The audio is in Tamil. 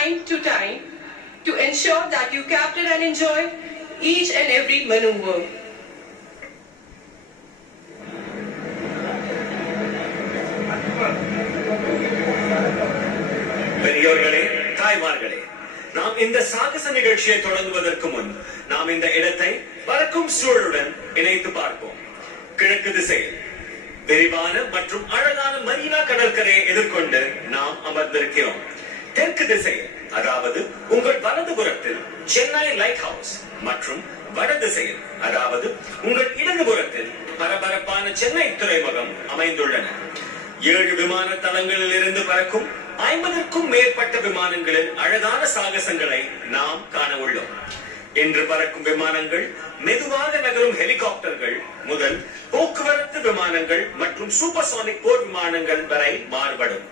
time to time to ensure that you capture and enjoy each and every maneuver. பெரியோர்களே, தாய்மார்களே, நாம் இந்த சாகச நிகழ்ச்சியை தொடங்குவதற்கு முன் நாம் இந்த இடத்தை பறக்கும் சூழலுடன் இணைத்து பார்ப்போம். கிழக்கு திசையில் விரிவான மற்றும் அழகான மரீனா கடற்கரையை எதிர்கொண்டு நாம் அமர்ந்திருக்கிறோம். தெற்கு திசையில், அதாவது உங்கள் வலதுபுறத்தில் சென்னை லைட் ஹவுஸ் மற்றும் வட திசையில், அதாவது உங்கள் இடதுபுறத்தில் பரபரப்பான சென்னை துறைமுகம் அமைந்துள்ளன. 7 விமான தளங்களில் இருந்து பறக்கும் 50க்கும் மேற்பட்ட விமானங்களின் அழகான சாகசங்களை நாம் காண உள்ளோம். இன்று பறக்கும் விமானங்கள் மெதுவாக நகரும் ஹெலிகாப்டர்கள் முதல் போக்குவரத்து விமானங்கள் மற்றும் சூப்பர்சோனிக் போர் விமானங்கள் வரை மாறுபடும்.